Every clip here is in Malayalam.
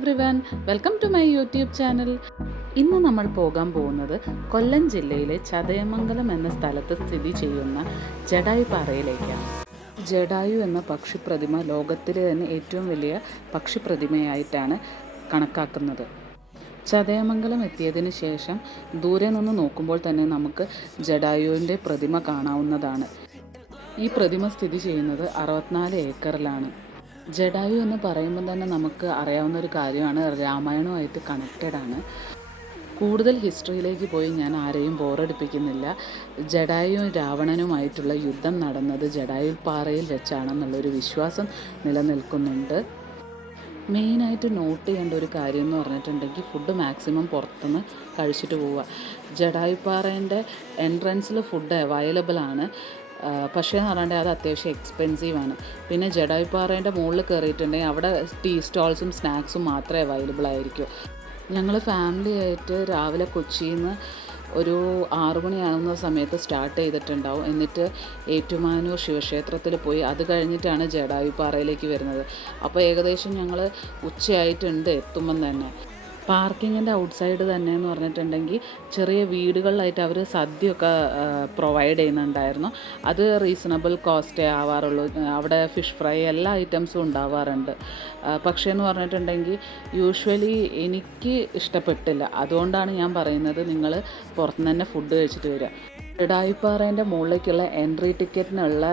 Everyone, welcome to my YouTube channel. ഇന്ന് നമ്മൾ പോകാൻ പോകുന്നത് കൊല്ലം ജില്ലയിലെ ചതയമംഗലം എന്ന സ്ഥലത്ത് സ്ഥിതി ചെയ്യുന്ന ജഡായു പാറയിലേക്കാണ്. ജഡായു എന്ന പക്ഷിപ്രതിമ ലോകത്തിലെ തന്നെ ഏറ്റവും വലിയ പക്ഷിപ്രതിമയായിട്ടാണ് കണക്കാക്കുന്നത്. ചതയമംഗലം എത്തിയതിന് ശേഷം ദൂരെ നിന്ന് നോക്കുമ്പോൾ തന്നെ നമുക്ക് ജഡായുവിൻ്റെ പ്രതിമ കാണാവുന്നതാണ്. ഈ പ്രതിമ സ്ഥിതി ചെയ്യുന്നത് 64 ഏക്കറിലാണ്. ജഡായു എന്ന് പറയുമ്പോൾ തന്നെ നമുക്ക് അറിയാവുന്ന ഒരു കാര്യമാണ്, രാമായണവുമായിട്ട് കണക്റ്റഡ് ആണ്. കൂടുതൽ ഹിസ്റ്ററിയിലേക്ക് പോയി ഞാൻ ആരെയും ബോറടിപ്പിക്കുന്നില്ല. ജഡായുവും രാവണനുമായിട്ടുള്ള യുദ്ധം നടന്നത് ജഡായു പാറയിൽ വെച്ചാണെന്നുള്ളൊരു വിശ്വാസം നിലനിൽക്കുന്നുണ്ട്. മെയിനായിട്ട് നോട്ട് ചെയ്യേണ്ട ഒരു കാര്യം എന്ന് പറഞ്ഞിട്ടുണ്ടെങ്കിൽ ഫുഡ് മാക്സിമം പുറത്തുനിന്ന് കഴിച്ചിട്ട് പോവുക. ജഡായുപ്പാറേൻ്റെ എൻട്രൻസിൽ ഫുഡ് അവൈലബിൾ ആണ്, പക്ഷേ എന്ന് പറഞ്ഞാൽ അത് അത്യാവശ്യം എക്സ്പെൻസീവാണ്. പിന്നെ ജഡായുപ്പാറേൻ്റെ മുകളിൽ കയറിയിട്ടുണ്ടെങ്കിൽ അവിടെ ടീ സ്റ്റോൾസും സ്നാക്സും മാത്രമേ അവൈലബിൾ ആയിരിക്കൂ. ഞങ്ങൾ ഫാമിലി ആയിട്ട് രാവിലെ കൊച്ചിയിൽ നിന്ന് ഒരു 6 മണിയാകുന്ന സമയത്ത് സ്റ്റാർട്ട് ചെയ്തിട്ടുണ്ടാവും. എന്നിട്ട് ഏറ്റുമാനൂർ ശിവക്ഷേത്രത്തിൽ പോയി അത് കഴിഞ്ഞിട്ടാണ് ജഡായുപ്പാറയിലേക്ക് വരുന്നത്. അപ്പോൾ ഏകദേശം ഞങ്ങൾ ഉച്ചയായിട്ടുണ്ട് എത്തുമ്പം തന്നെ. പാർക്കിങ്ങിൻ്റെ ഔട്ട്സൈഡ് തന്നെ എന്ന് പറഞ്ഞിട്ടുണ്ടെങ്കിൽ ചെറിയ വീടുകളിലായിട്ട് അവർ സദ്യയൊക്കെ പ്രൊവൈഡ് ചെയ്യുന്നുണ്ടായിരുന്നു. അത് റീസണബിൾ കോസ്റ്റേ ആവാറുള്ളൂ. അവിടെ ഫിഷ് ഫ്രൈ എല്ലാ ഐറ്റംസും ഉണ്ടാവാറുണ്ട്. പക്ഷേ എന്ന് പറഞ്ഞിട്ടുണ്ടെങ്കിൽ യൂഷ്വലി എനിക്ക് ഇഷ്ടപ്പെട്ടില്ല. അതുകൊണ്ടാണ് ഞാൻ പറയുന്നത് നിങ്ങൾ പുറത്തുനിന്ന് തന്നെ ഫുഡ് കഴിച്ചിട്ട് വരിക. ജഡായുപ്പാറേൻ്റെ മുകളിലേക്കുള്ള എൻട്രി ടിക്കറ്റിനുള്ള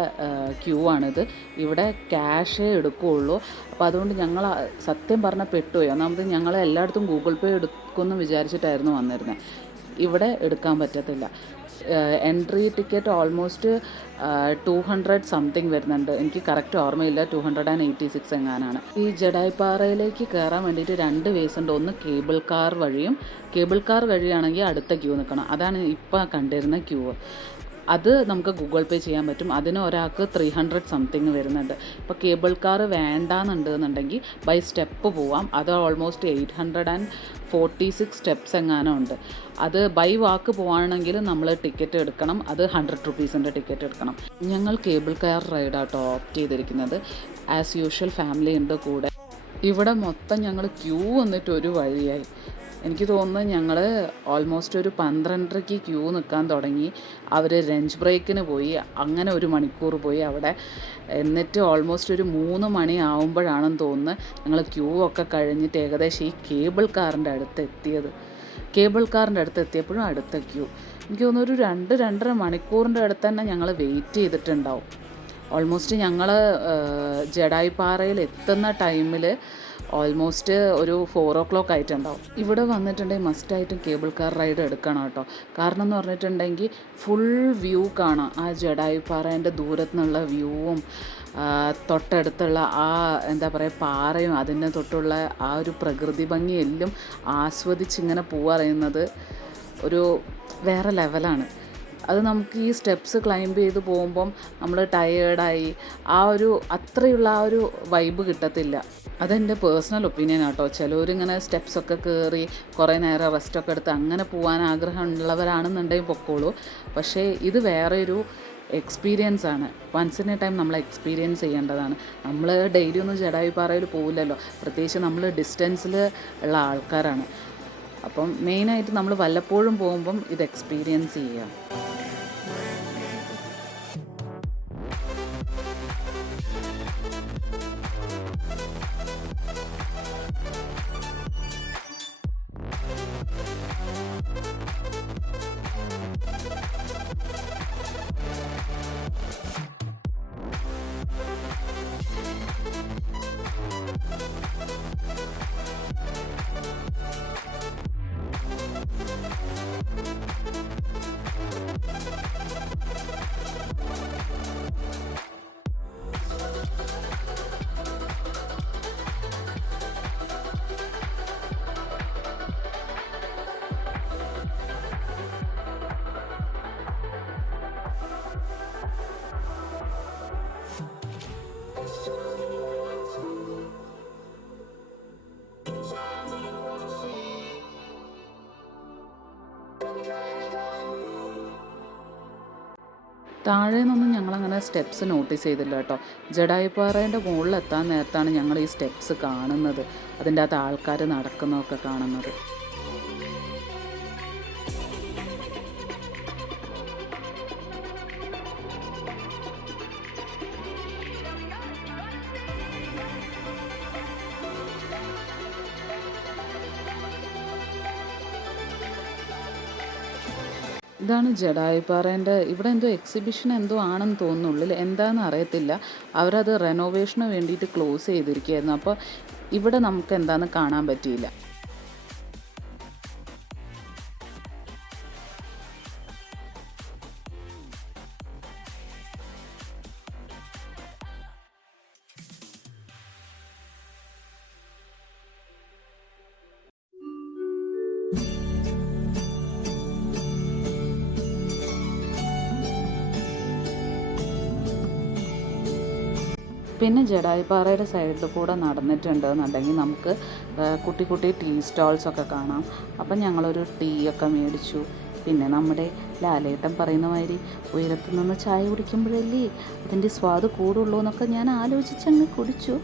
ക്യൂ ആണിത്. ഇവിടെ ക്യാഷേ എടുക്കുകയുള്ളൂ. അപ്പോൾ അതുകൊണ്ട് ഞങ്ങൾ സത്യം പറഞ്ഞാൽ പെട്ടുപോയി. ഒന്നാമത് ഞങ്ങൾ എല്ലായിടത്തും ഗൂഗിൾ പേ എടുക്കുമെന്ന് വിചാരിച്ചിട്ടായിരുന്നു വന്നിരുന്നത്. ഇവിടെ എടുക്കാൻ പറ്റത്തില്ല. എൻട്രി ടിക്കറ്റ് ഓൾമോസ്റ്റ് 200 സംതിങ് വരുന്നുണ്ട്. എനിക്ക് കറക്റ്റ് ഓർമ്മയില്ല, 286 എങ്ങാനാണ്. ഈ ജഡായുപ്പാറയിലേക്ക് കയറാൻ വേണ്ടിയിട്ട് 2 വേസ് ഉണ്ട്. ഒന്ന് കേബിൾ കാർ വഴിയും, കേബിൾ കാർ വഴിയാണെങ്കിൽ അടുത്ത ക്യൂ നിൽക്കണം. അതാണ് ഇപ്പോൾ കണ്ടിരുന്ന ക്യൂ. അത് നമുക്ക് ഗൂഗിൾ പേ ചെയ്യാൻ പറ്റും. അതിന് ഒരാൾക്ക് 300 സംതിങ് വരുന്നുണ്ട്. ഇപ്പോൾ കേബിൾ കാർ വേണ്ടാന്നുണ്ടെന്നുണ്ടെങ്കിൽ ബൈ സ്റ്റെപ്പ് പോവാം. അത് ഓൾമോസ്റ്റ് 846 സ്റ്റെപ്സ് എങ്ങാനും ഉണ്ട്. അത് ബൈ വാക്ക് പോവുകയാണെങ്കിൽ നമ്മൾ ടിക്കറ്റ് എടുക്കണം. അത് 100 റുപ്പീസിൻ്റെ ടിക്കറ്റ് എടുക്കണം. ഞങ്ങൾ കേബിൾ കാർ റൈഡാട്ടോ ഓപ്റ്റ് ചെയ്തിരിക്കുന്നത്. ആസ് യൂഷ്വൽ ഫാമിലി ഉണ്ട് കൂടെ. ഇവിടെ മൊത്തം ഞങ്ങൾ ക്യൂ വന്നിട്ട് ഒരു വഴിയായി. എനിക്ക് തോന്നുന്നു ഞങ്ങൾ ഓൾമോസ്റ്റ് ഒരു 12:30 ക്യൂ നിൽക്കാൻ തുടങ്ങി. അവർ ലഞ്ച് ബ്രേക്കിന് പോയി. അങ്ങനെ 1 മണിക്കൂർ പോയി അവിടെ. എന്നിട്ട് ഓൾമോസ്റ്റ് ഒരു 3 മണി ആവുമ്പോഴാണെന്ന് തോന്നുന്നു ഞങ്ങൾ ക്യൂ ഒക്കെ കഴിഞ്ഞിട്ട് ഏകദേശം ഈ കേബിൾ കാറിൻ്റെ അടുത്ത് എത്തിയത്. കേബിൾ കാറിൻ്റെ അടുത്ത് എത്തിയപ്പോഴും അടുത്ത ക്യൂ. എനിക്ക് തോന്നുന്നു ഒരു 2-2.5 മണിക്കൂറിൻ്റെ അടുത്ത് തന്നെ ഞങ്ങൾ വെയിറ്റ് ചെയ്തിട്ടുണ്ടാവും. ഓൾമോസ്റ്റ് ഞങ്ങൾ ജഡായുപ്പാറയിൽ എത്തുന്ന ടൈമിൽ ഓൾമോസ്റ്റ് ഒരു 4 o'clock ആയിട്ടുണ്ടാവും. ഇവിടെ വന്നിട്ടുണ്ടെങ്കിൽ മസ്റ്റായിട്ടും കേബിൾ കാർ റൈഡ് എടുക്കണം കേട്ടോ. കാരണം എന്ന് പറഞ്ഞിട്ടുണ്ടെങ്കിൽ ഫുൾ വ്യൂ കാണാം. ആ ജഡായുപ്പാറേൻ്റെ ദൂരത്തു നിന്നുള്ള വ്യൂവും തൊട്ടടുത്തുള്ള ആ എന്താ പറയുക പാറയും അതിൻ്റെ തൊട്ടുള്ള ആ ഒരു പ്രകൃതി ഭംഗിയെല്ലാം ആസ്വദിച്ചിങ്ങനെ പോവുക ഒരു വേറെ ലെവലാണ്. അത് നമുക്ക് ഈ സ്റ്റെപ്സ് ക്ലൈംബ് ചെയ്ത് പോകുമ്പം നമ്മൾ ടയേർഡായി അത്രയുള്ള ആ ഒരു വൈബ് കിട്ടത്തില്ല. അതെൻ്റെ പേഴ്സണൽ ഒപ്പീനിയൻ ആട്ടോ. ചിലവരിങ്ങനെ സ്റ്റെപ്സൊക്കെ കയറി കുറേ നേരം റെസ്റ്റൊക്കെ എടുത്ത് അങ്ങനെ പോകാൻ ആഗ്രഹമുള്ളവരാണെന്നുണ്ടെങ്കിൽ പൊക്കോളൂ. പക്ഷേ ഇത് വേറെ ഒരു എക്സ്പീരിയൻസ് ആണ്. വൺസ് ഇൻ എ ടൈം നമ്മൾ എക്സ്പീരിയൻസ് ചെയ്യേണ്ടതാണ്. നമ്മൾ ഡെയിലി ഒന്നും ജഡായുപ്പാറയിൽ പോവില്ലല്ലോ. പ്രത്യേകിച്ച് നമ്മൾ ഡിസ്റ്റൻസിൽ ഉള്ള ആൾക്കാരാണ്. അപ്പം മെയിനായിട്ട് നമ്മൾ വല്ലപ്പോഴും പോകുമ്പം ഇത് എക്സ്പീരിയൻസ് ചെയ്യുക. താഴെ നിന്നൊന്നും ഞങ്ങളങ്ങനെ സ്റ്റെപ്സ് നോട്ടീസ് ചെയ്തില്ല കേട്ടോ. ജഡായുപ്പാറേൻ്റെ മുകളിലെത്താൻ നേരത്താണ് ഞങ്ങൾ ഈ സ്റ്റെപ്സ് കാണുന്നത്, അതിൻ്റെ അകത്ത് ആൾക്കാർ നടക്കുന്നതൊക്കെ കാണുന്നത്. ഇതാണ് ജഡായുപ്പാറേൻ്റെ, ഇവിടെ എന്തോ എക്സിബിഷൻ എന്തോ ആണെന്ന് തോന്നുന്നു. ഉള്ളിൽ എന്താണെന്ന് അറിയത്തില്ല. അവരത് റെനോവേഷന് വേണ്ടിയിട്ട് ക്ലോസ് ചെയ്തിരിക്കുകയായിരുന്നു. അപ്പോൾ ഇവിടെ നമുക്ക് എന്താണെന്ന് കാണാൻ പറ്റിയില്ല. പിന്നെ ജഡായുപ്പാറയുടെ സൈഡിൽ കൂടെ നടന്നിട്ടുണ്ടെന്നുണ്ടെങ്കിൽ നമുക്ക് കുട്ടി കുട്ടി ടീ സ്റ്റോൾസൊക്കെ കാണാം. അപ്പം ഞങ്ങളൊരു ടീ ഒക്കെ മേടിച്ചു. പിന്നെ നമ്മുടെ ലാലേട്ടൻ പറയുന്ന മാതിരി ഉയരത്തിൽ നിന്ന് ചായ കുടിക്കുമ്പോഴല്ലേ അതിൻ്റെ സ്വാദ് കൂടുള്ളൂ എന്നൊക്കെ ഞാൻ ആലോചിച്ചങ്ങ് കുടിച്ചു.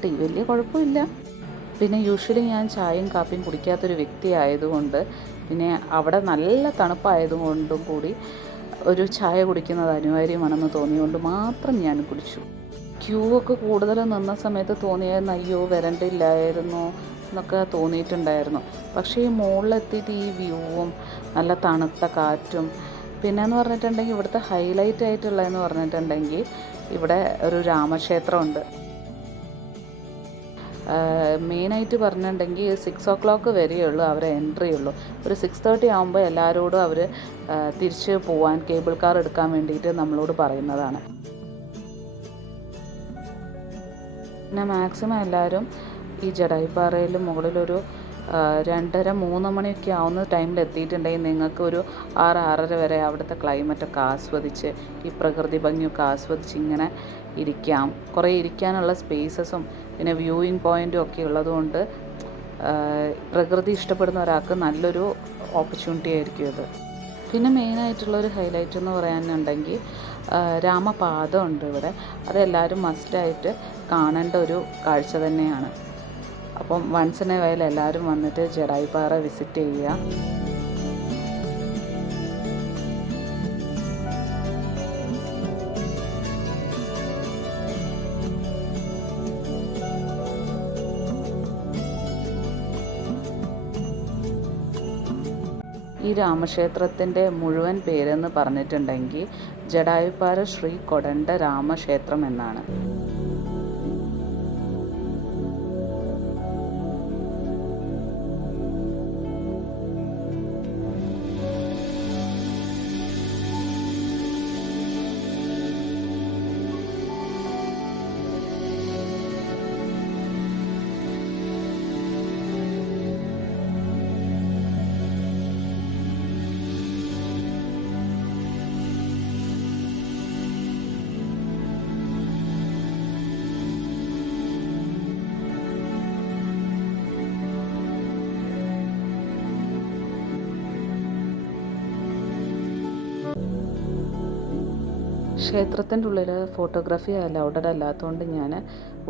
ടീ വലിയ കുഴപ്പമില്ല. പിന്നെ യൂഷ്വലി ഞാൻ ചായയും കാപ്പിയും കുടിക്കാത്തൊരു വ്യക്തി ആയതുകൊണ്ട്, പിന്നെ അവിടെ നല്ല തണുപ്പായതുകൊണ്ടും കൂടി ഒരു ചായ കുടിക്കുന്നത് അനിവാര്യമാണെന്ന് തോന്നിയുകൊണ്ട് മാത്രം ഞാൻ കുടിച്ചു. ക്യൂ ഒക്കെ കൂടുതൽ നിന്ന സമയത്ത് തോന്നിയായിരുന്നു അയ്യോ വരണ്ടില്ലായിരുന്നു എന്നൊക്കെ തോന്നിയിട്ടുണ്ടായിരുന്നു. പക്ഷേ ഈ മുകളിലെത്തിയിട്ട് ഈ വ്യൂവും നല്ല തണുത്ത കാറ്റും, പിന്നെയെന്ന് പറഞ്ഞിട്ടുണ്ടെങ്കിൽ ഇവിടുത്തെ ഹൈലൈറ്റ് ആയിട്ടുള്ളതെന്ന് പറഞ്ഞിട്ടുണ്ടെങ്കിൽ ഇവിടെ ഒരു രാമക്ഷേത്രമുണ്ട്. മെയിനായിട്ട് പറഞ്ഞിട്ടുണ്ടെങ്കിൽ 6 o'clock വരെയുള്ളൂ അവരെ എൻട്രി ഉള്ളൂ. ഒരു 6:30 ആകുമ്പോൾ എല്ലാവരോടും അവർ തിരിച്ച് പോവാൻ കേബിൾ കാർ എടുക്കാൻ വേണ്ടിയിട്ട് നമ്മളോട് പറയുന്നതാണ്. പിന്നെ മാക്സിമം എല്ലാവരും ഈ ജഡായുപ്പാറയിൽ മുകളിലൊരു 2:30-3 മണിയൊക്കെ ആവുന്ന ടൈമിൽ എത്തിയിട്ടുണ്ടെങ്കിൽ നിങ്ങൾക്ക് ഒരു 6-6:30 വരെ അവിടുത്തെ ക്ലൈമറ്റൊക്കെ ആസ്വദിച്ച് ഈ പ്രകൃതി ഭംഗിയൊക്കെ ആസ്വദിച്ച് ഇങ്ങനെ ഇരിക്കാം. കുറേ ഇരിക്കാനുള്ള സ്പേസസും പിന്നെ വ്യൂയിങ് പോയിൻറ്റും ഒക്കെ ഉള്ളതുകൊണ്ട് പ്രകൃതി ഇഷ്ടപ്പെടുന്ന ഒരാൾക്ക് നല്ലൊരു ഓപ്പർച്യൂണിറ്റി ആയിരിക്കും ഇത്. പിന്നെ മെയിനായിട്ടുള്ളൊരു ഹൈലൈറ്റ് എന്ന് പറയാനുണ്ടെങ്കിൽ രാമപാദം ഉണ്ട് ഇവിടെ. അതെല്ലാവരും മസ്റ്റായിട്ട് കാണേണ്ട ഒരു കാഴ്ച തന്നെയാണ്. അപ്പം വൺസ് ഇൻ എ വൈൽ എല്ലാവരും വന്നിട്ട് ജഡായുപ്പാറ വിസിറ്റ് ചെയ്യുക. ഈ രാമക്ഷേത്രത്തിൻ്റെ മുഴുവൻ പേരെന്ന് പറഞ്ഞിട്ടുണ്ടെങ്കിൽ ജഡായുപ്പാറ ശ്രീ കൊടണ്ട രാമക്ഷേത്രം എന്നാണ്. ക്ഷേത്രത്തിൻ്റെ ഉള്ളിൽ ഫോട്ടോഗ്രാഫി അലൗഡഡ് അല്ലാത്തതുകൊണ്ട് ഞാൻ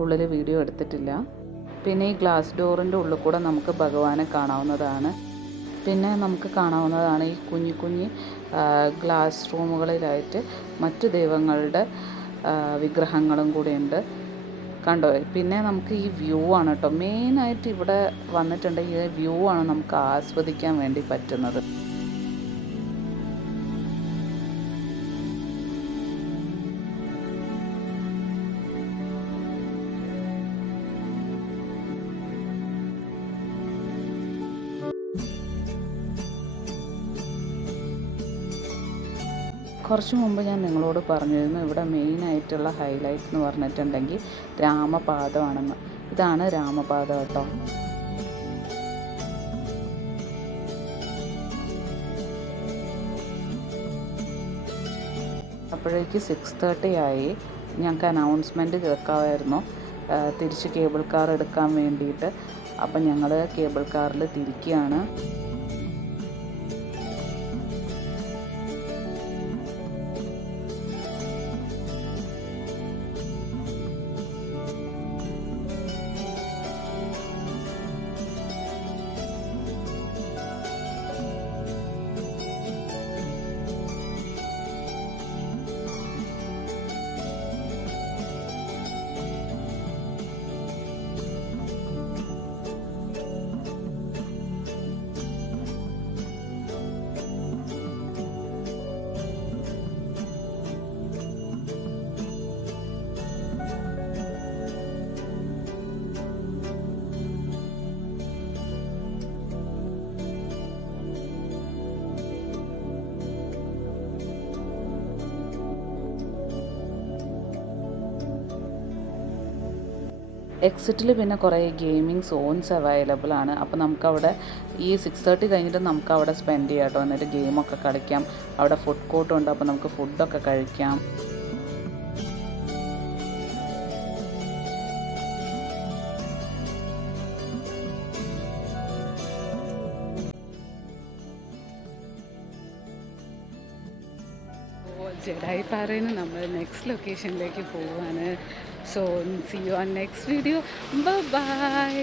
ഉള്ളിൽ വീഡിയോ എടുത്തിട്ടില്ല. പിന്നെ ഈ ഗ്ലാസ് ഡോറിൻ്റെ ഉള്ളിൽ കൂടെ നമുക്ക് ഭഗവാനെ കാണാവുന്നതാണ്. പിന്നെ നമുക്ക് കാണാവുന്നതാണ് ഈ കുഞ്ഞു കുഞ്ഞി ഗ്ലാസ് റൂമുകളിലായിട്ട് മറ്റു ദൈവങ്ങളുടെ വിഗ്രഹങ്ങളും കൂടെയുണ്ട്. കണ്ടോ? പിന്നെ നമുക്ക് ഈ വ്യൂ ആണ് കേട്ടോ മെയിനായിട്ട് ഇവിടെ വന്നിട്ടുണ്ടെങ്കിൽ ഈ വ്യൂ ആണ് നമുക്ക് ആസ്വദിക്കാൻ വേണ്ടി പറ്റുന്നത്. കുറച്ച് മുമ്പ് ഞാൻ നിങ്ങളോട് പറഞ്ഞിരുന്നു ഇവിടെ മെയിനായിട്ടുള്ള ഹൈലൈറ്റ് എന്ന് പറഞ്ഞിട്ടുണ്ടെങ്കിൽ രാമപാദമാണെന്ന്. ഇതാണ് രാമപാദം കേട്ടോ. അപ്പോഴേക്ക് 6:30 ആയി. ഞങ്ങൾക്ക് അനൗൺസ്മെൻറ്റ് കേൾക്കാമായിരുന്നു തിരിച്ച് കേബിൾ കാർ എടുക്കാൻ വേണ്ടിയിട്ട്. അപ്പം ഞങ്ങൾ കേബിൾ കാറിൽ തിരിക്കുകയാണ്. എക്സിറ്റിൽ പിന്നെ കുറേ ഗെയിമിംഗ് സോൺസ് അവൈലബിൾ ആണ്. അപ്പോൾ നമുക്കവിടെ ഈ 6:30 കഴിഞ്ഞിട്ട് നമുക്കവിടെ സ്പെൻഡ് ചെയ്യാം കേട്ടോ. എന്നിട്ട് ഗെയിമൊക്കെ കളിക്കാം. അവിടെ ഫുഡ് കോർട്ടും ഉണ്ട്, അപ്പോൾ നമുക്ക് ഫുഡൊക്കെ കഴിക്കാം. ജഡായിപ്പാറയിൽ നിന്ന് നമ്മൾ നെക്സ്റ്റ് ലൊക്കേഷനിലേക്ക് പോവാണ്. So see you on next video. By.